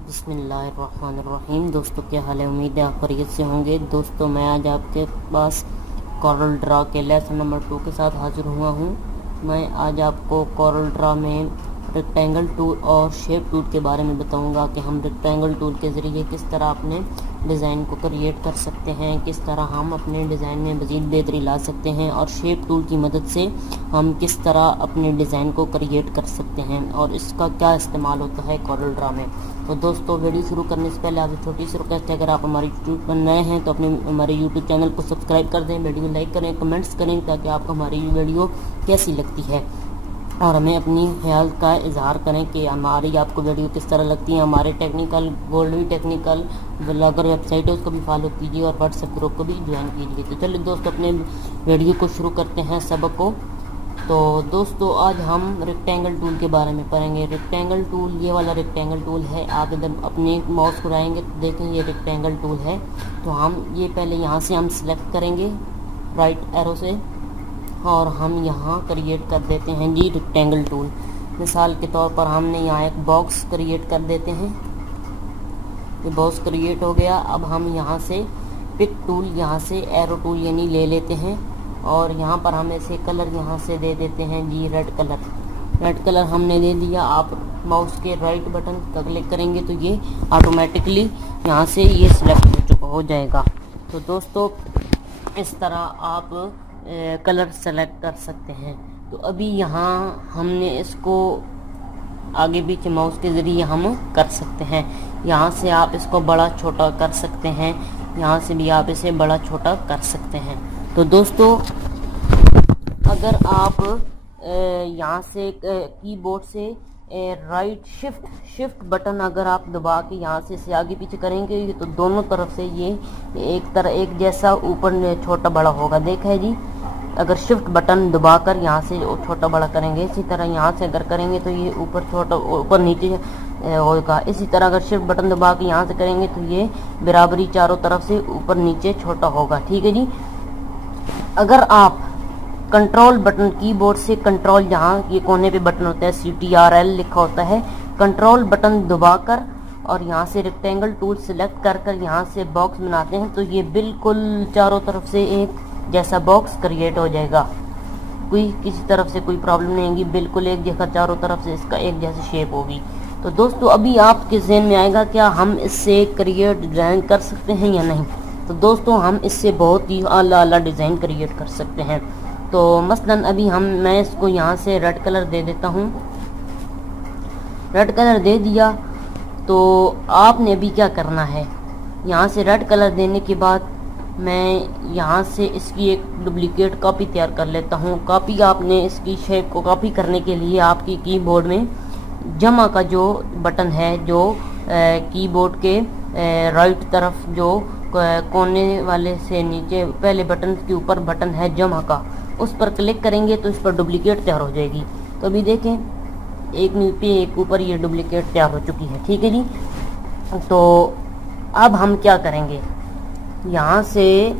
बिस्मिल्लाहिर्रहमानिर्रहीम। दोस्तों क्या हाल है, उम्मीद है आप खैरियत से होंगे। दोस्तों मैं आज आपके पास कोरल ड्रा के लेसन नंबर 2 के साथ हाजिर हुआ हूँ। मैं आज आपको कोरल ड्रा में रेक्टेंगल टूल और शेप टूल के बारे में बताऊंगा कि हम रेक्टेंगल टूल के ज़रिए किस तरह अपने डिज़ाइन को क्रिएट कर सकते हैं, किस तरह हम अपने डिज़ाइन में मज़ीद बेहतरी ला सकते हैं, और शेप टूल की मदद से हम किस तरह अपने डिज़ाइन को क्रिएट कर सकते हैं और इसका क्या इस्तेमाल होता है कोरल ड्रा में। तो दोस्तों वीडियो शुरू करने से पहले आपसे छोटी सी रिक्वेस्ट है, अगर आप हमारे यूट्यूब पर नए हैं तो हमारे यूट्यूब चैनल को सब्सक्राइब कर दें, वीडियो लाइक करें, कमेंट्स करें ताकि आपको हमारी वीडियो कैसी लगती है और हमें अपनी ख्याल का इजहार करें कि हमारी आपको वीडियो किस तरह लगती है। हमारे टेक्निकल गोल्डवी टेक्निकल ब्लॉगर वेबसाइट है उसको भी फॉलो कीजिए और व्हाट्सएप ग्रुप को भी ज्वाइन कीजिए। तो चलिए दोस्तों अपने वीडियो को शुरू करते हैं सबक को। तो दोस्तों आज हम रेक्टेंगल टूल के बारे में पढ़ेंगे। रेक्टेंगल टूल ये वाला रेक्टेंगल टूल है। आप इधर अपने माउस को आएंगे तो देखें ये रेक्टेंगल टूल है। तो हम ये पहले यहाँ से हम सिलेक्ट करेंगे राइट एरो से और हम यहाँ क्रिएट कर देते हैं जी रेक्टेंगल टूल। मिसाल के तौर पर हमने यहाँ एक बॉक्स क्रिएट कर देते हैं। ये बॉक्स क्रिएट हो गया। अब हम यहाँ से पिक टूल, यहाँ से एरो टूल यानी ले लेते हैं और यहाँ पर हम ऐसे कलर यहाँ से दे देते हैं जी रेड कलर। रेड कलर हमने दे दिया। आप माउस के राइट बटन का क्लिक करेंगे तो ये ऑटोमेटिकली यहाँ से ये सिलेक्ट हो जाएगा। तो दोस्तों इस तरह आप कलर सेलेक्ट कर सकते हैं। तो अभी यहाँ हमने इसको आगे पीछे माउस के ज़रिए हम कर सकते हैं। यहाँ से आप इसको बड़ा छोटा कर सकते हैं, यहाँ से भी आप इसे बड़ा छोटा कर सकते हैं। तो दोस्तों अगर आप यहाँ से कीबोर्ड से राइट शिफ्ट बटन अगर आप दबा के यहाँ से इसे आगे पीछे करेंगे तो दोनों तरफ से ये एक जैसा ऊपर छोटा बड़ा होगा। देखा है जी, अगर शिफ्ट बटन दबाकर यहाँ से छोटा बड़ा करेंगे, इसी तरह यहाँ से अगर करेंगे तो ये ऊपर छोटा ऊपर नीचे होगा। इसी तरह अगर शिफ्ट बटन दबा के यहाँ से करेंगे तो ये बराबरी चारों तरफ से ऊपर नीचे छोटा होगा। ठीक है जी। अगर आप कंट्रोल बटन कीबोर्ड से कंट्रोल, जहाँ ये कोने पे बटन होता है CTRL लिखा होता है, कंट्रोल बटन दबाकर और यहाँ से रेक्टेंगल टूल सेलेक्ट कर यहाँ से बॉक्स बनाते हैं तो ये बिल्कुल चारों तरफ से एक जैसा बॉक्स क्रिएट हो जाएगा। किसी तरफ से कोई प्रॉब्लम नहीं होगी, बिल्कुल एक जैसा चारों तरफ से इसका एक जैसी शेप होगी। तो दोस्तों अभी आपके ज़हन में आएगा क्या हम इससे क्रिएट डिज़ाइन कर सकते हैं या नहीं। तो दोस्तों हम इससे बहुत ही आला डिज़ाइन क्रिएट कर सकते हैं। तो मसलन अभी मैं इसको यहाँ से रेड कलर दे देता हूँ। रेड कलर दे दिया तो आपने अभी क्या करना है, यहाँ से रेड कलर देने के बाद मैं यहाँ से इसकी एक डुप्लीकेट कॉपी तैयार कर लेता हूँ। कॉपी आपने इसकी शेप को कॉपी करने के लिए आपकी कीबोर्ड में जमा का जो बटन है, जो कीबोर्ड के राइट तरफ जो कोने वाले से नीचे पहले बटन के ऊपर बटन है जमा का, उस पर क्लिक करेंगे तो इस पर डुप्लीकेट तैयार हो जाएगी। तो अभी देखें एक पे एक ऊपर ये डुप्लीकेट तैयार हो चुकी है। ठीक है जी। तो अब हम क्या करेंगे, यहाँ से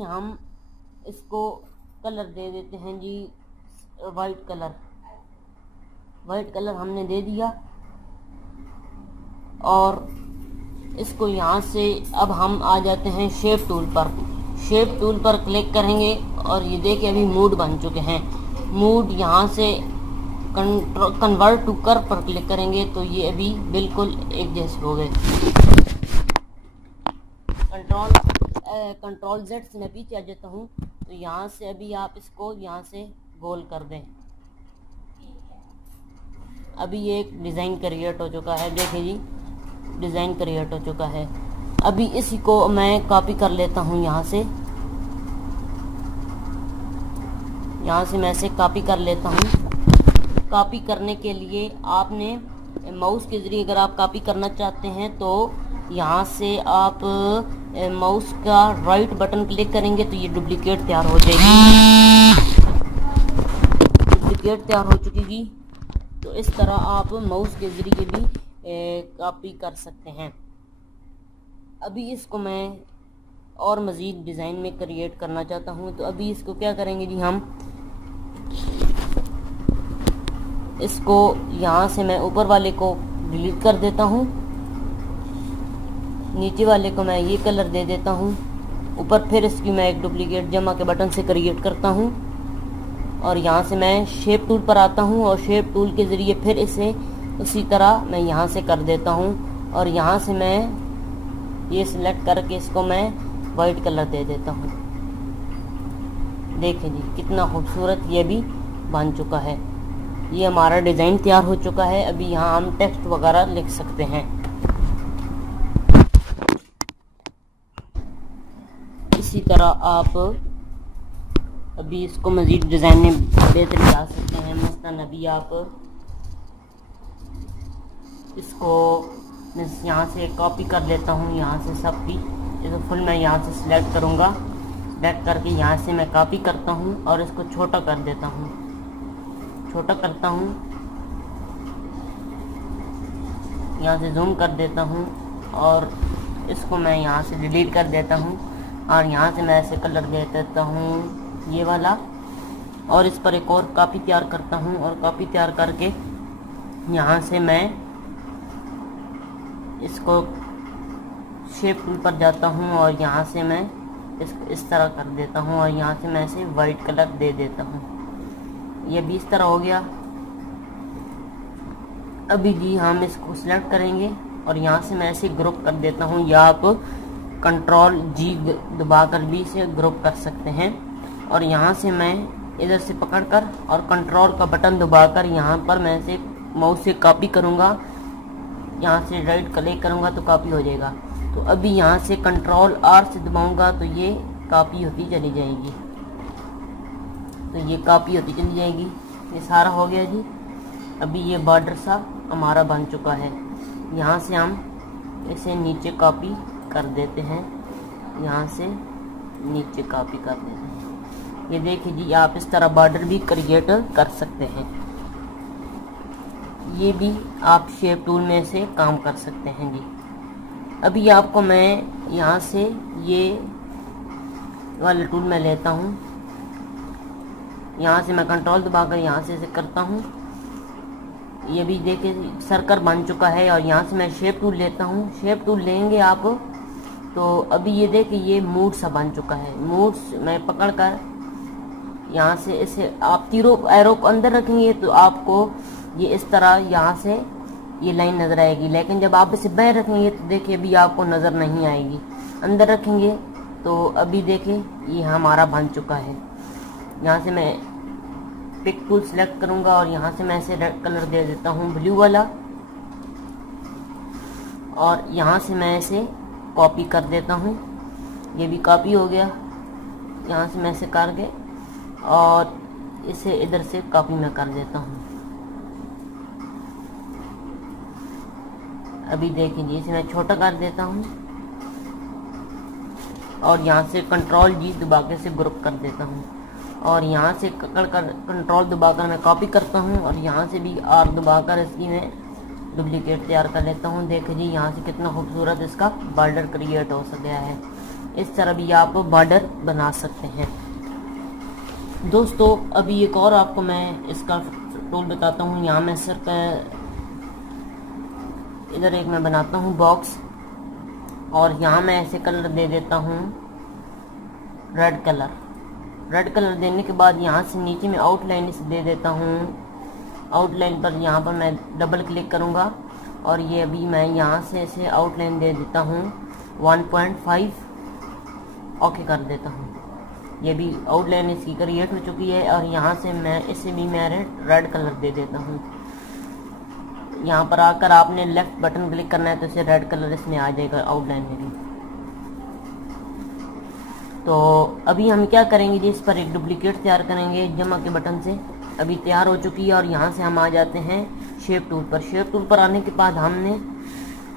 हम इसको कलर दे देते हैं जी वाइट कलर हमने दे दिया और इसको यहाँ से अब हम आ जाते हैं शेप टूल पर क्लिक करेंगे और ये देखिए अभी मूड बन चुके हैं। मूड यहाँ से कन्वर्ट टू कर्व पर क्लिक करेंगे तो ये अभी बिल्कुल एक जैसे हो गए। कंट्रोल Z से मैं पीछे आ जाता हूँ तो यहाँ से अभी आप इसको यहाँ से गोल कर दें। अभी ये एक डिज़ाइन क्रिएट हो चुका है। देखिए जी डिज़ाइन क्रिएट हो चुका है। अभी इसी को मैं कॉपी कर लेता हूँ। यहाँ से मैं इसे कॉपी कर लेता हूँ। कॉपी करने के लिए आपने माउस के ज़रिए अगर आप कॉपी करना चाहते हैं तो यहाँ से आप माउस का राइट बटन क्लिक करेंगे तो ये डुप्लीकेट तैयार हो जाएगी। डुप्लीकेट तैयार हो चुकी। तो इस तरह आप माउस के ज़रिए भी कॉपी कर सकते हैं। अभी इसको मैं और मज़ीद डिज़ाइन में क्रिएट करना चाहता हूँ। तो अभी इसको क्या करेंगे जी, हम इसको यहाँ से मैं ऊपर वाले को डिलीट कर देता हूँ, नीचे वाले को मैं ये कलर दे देता हूँ, ऊपर फिर इसकी मैं एक डुप्लीकेट जमा के बटन से क्रिएट करता हूँ और यहाँ से मैं शेप टूल पर आता हूँ और शेप टूल के ज़रिए फिर इसे उसी तरह मैं यहाँ से कर देता हूँ और यहाँ से मैं ये सिलेक्ट करके इसको मैं वाइट कलर दे देता हूँ। देखिए जी कितना खूबसूरत ये भी बन चुका है। ये हमारा डिज़ाइन तैयार हो चुका है। अभी यहाँ हम टेक्स्ट वगैरह लिख सकते हैं। इसी तरह आप अभी इसको मज़ीद डिज़ाइन में बेहतर जा सकते हैं। मसलन अभी आप इसको मैं यहाँ से कॉपी कर लेता हूँ, यहाँ से सब भी इसको फुल मैं यहाँ से सिलेक्ट करूँगा, सिलेक्ट करके यहाँ से मैं कॉपी करता हूँ और इसको छोटा कर देता हूँ, छोटा करता हूँ, यहाँ से जूम कर देता हूँ और इसको मैं यहाँ से डिलीट कर देता हूँ और यहाँ से मैं ऐसे कलर दे देता हूँ ये वाला और इस पर एक और कॉपी तैयार करता हूँ और कॉपी तैयार करके यहाँ से मैं इसको शेप टूल पर जाता हूँ और यहाँ से मैं इस तरह कर देता हूँ और यहाँ से मैं इसे वाइट कलर दे देता हूँ। ये भी इस तरह हो गया। अभी जी हम इसको सिलेक्ट करेंगे और यहाँ से मैं इसे ग्रुप कर देता हूँ या आप कंट्रोल जी दबाकर भी इसे ग्रुप कर सकते हैं और यहाँ से मैं इधर से पकड़कर और कंट्रोल का बटन दबाकर यहाँ पर मैं इसे माउस से कॉपी करूँगा, यहाँ से राइट क्लिक करूँगा तो कॉपी हो जाएगा। तो अभी यहाँ से कंट्रोल आर से दबाऊँगा तो ये कॉपी होती चली जाएगी, तो ये कॉपी होती चली जाएगी। ये सारा हो गया जी। अभी ये बॉर्डर सा हमारा बन चुका है। यहाँ से हम इसे नीचे कॉपी कर देते हैं, यहाँ से नीचे कॉपी कर देते हैं। ये देखिए जी आप इस तरह बॉर्डर भी क्रिएट कर सकते हैं। ये भी आप शेप टूल में से काम कर सकते हैं जी। अभी आपको मैं यहाँ से ये वाला टूल में लेता हूँ, यहाँ से मैं कंट्रोल दबाकर यहाँ से इसे करता हूँ। ये भी देखिए सर्कल बन चुका है और यहाँ से मैं शेप टूल लेता हूँ। शेप टूल लेंगे आप तो अभी ये देखिए ये मूड सा बन चुका है। मूड मैं पकड़कर यहाँ से इसे आप तीरों एरो को अंदर रखेंगे तो आपको ये इस तरह यहाँ से ये लाइन नज़र आएगी, लेकिन जब आप इसे बाहर रखेंगे तो देखिए अभी आपको नज़र नहीं आएगी। अंदर रखेंगे तो अभी देखिए ये हमारा बन चुका है। यहाँ से मैं पिक टूल सेलेक्ट करूँगा और यहाँ से मैं इसे रेड कलर दे देता हूँ, ब्लू वाला, और यहाँ से मैं इसे कॉपी कर देता हूँ। ये भी कॉपी हो गया। यहाँ से मैं इसे करके और इसे इधर से कॉपी में कर देता हूँ। अभी देखिए इसे मैं छोटा कर देता हूँ और यहाँ से कंट्रोल जी दबा के इसे ग्रुप कर देता हूँ और यहाँ से पकड़ कर कंट्रोल दबाकर मैं कॉपी करता हूँ और यहाँ से भी आर दबाकर इसकी मैं डुप्लीकेट तैयार कर लेता हूँ। देखिए जी यहाँ से कितना खूबसूरत इसका बॉर्डर क्रिएट हो गया है। इस तरह भी आप बॉर्डर बना सकते हैं। दोस्तों अभी एक और आपको मैं इसका टूल बताता हूँ। यहाँ मैं सिर्फ इधर एक मैं बनाता हूँ बॉक्स और यहाँ मैं ऐसे कलर दे देता हूँ रेड कलर। रेड कलर देने के बाद यहाँ से नीचे में आउटलाइन इसे दे देता हूँ। आउटलाइन पर यहाँ पर मैं डबल क्लिक करूँगा और ये अभी मैं यहाँ से इसे आउटलाइन दे देता हूँ 1.5, ओके कर देता हूँ। ये भी आउटलाइन इसकी क्रिएट हो चुकी है और यहाँ से मैं इसे भी मैं रेड कलर दे देता हूँ। यहाँ पर आकर आपने लेफ्ट बटन क्लिक करना है तो इसे रेड कलर इसमें आ जाएगा आउटलाइन में भी। तो अभी हम क्या करेंगे जी, इस पर एक डुप्लीकेट तैयार करेंगे जमा के बटन से। अभी तैयार हो चुकी है और यहाँ से हम आ जाते हैं शेप टूल पर। शेप टूल पर आने के बाद हमने,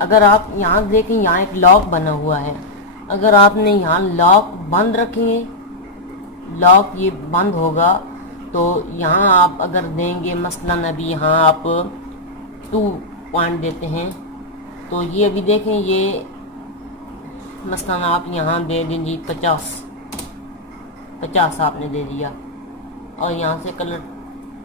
अगर आप यहाँ देखें यहाँ एक लॉक बना हुआ है, अगर आपने यहाँ लॉक बंद रखेंगे, लॉक ये बंद होगा तो यहाँ आप अगर देंगे मसलन अभी यहाँ आप 2 पॉइंट देते हैं तो ये अभी देखें ये मसलन आप यहाँ दे दीजिए 50 आपने दे दिया और यहाँ से कलर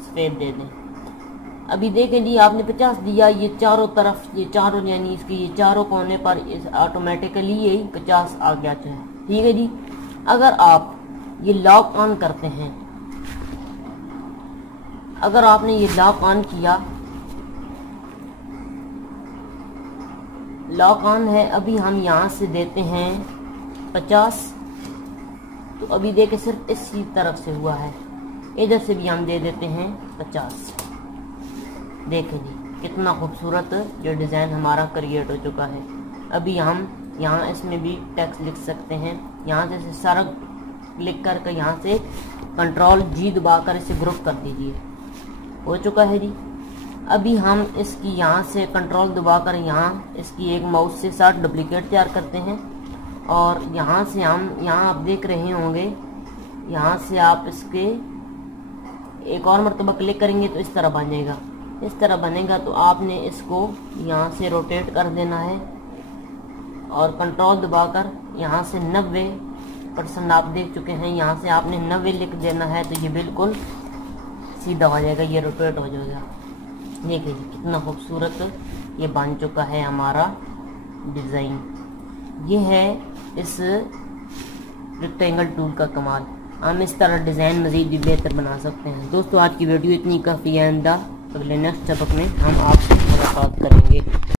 सफ़ेद दे दें। अभी देखें जी, आपने 50 दिया, ये चारों तरफ, ये चारों यानी इसके ये चारों कोने पर इस ऑटोमेटिकली ये 50 आ गया है। ठीक है जी। अगर आप ये लॉक ऑन करते हैं, अगर आपने ये लॉक ऑन किया, लॉक ऑन है, अभी हम यहाँ से देते हैं 50, तो अभी देखे सिर्फ इसी तरफ से हुआ है, इधर से भी हम दे देते हैं 50। देखें जी कितना खूबसूरत जो डिज़ाइन हमारा क्रिएट हो चुका है। अभी हम यहाँ इसमें भी टेक्स्ट लिख सकते हैं, यहाँ से सारा क्लिक करके यहाँ से कंट्रोल जी दबाकर इसे ग्रुप कर दीजिए, हो चुका है जी। अभी हम इसकी यहाँ से कंट्रोल दबाकर यहाँ इसकी एक माउस से 60 डुप्लीकेट तैयार करते हैं, और यहाँ से हम यहाँ आप देख रहे होंगे, यहाँ से आप इसके एक और मरतबा क्लिक करेंगे तो इस तरह बनेगा, इस तरह बनेगा। तो आपने इसको यहाँ से रोटेट कर देना है और कंट्रोल दबाकर यहाँ से 90% आप देख चुके हैं, यहाँ से आपने 90 लिख देना है, तो ये बिल्कुल सीधा हो जाएगा, ये रोटेट हो जाएगा। देखिए कितना खूबसूरत ये बन चुका है हमारा डिज़ाइन। ये है इस रेक्टेंगल टूल का कमाल। हम इस तरह डिज़ाइन मज़ीद भी बेहतर बना सकते हैं। दोस्तों आज की वीडियो इतनी काफ़ी है। अगले नेक्स्ट सबक में हम आपसे मुलाकात करेंगे।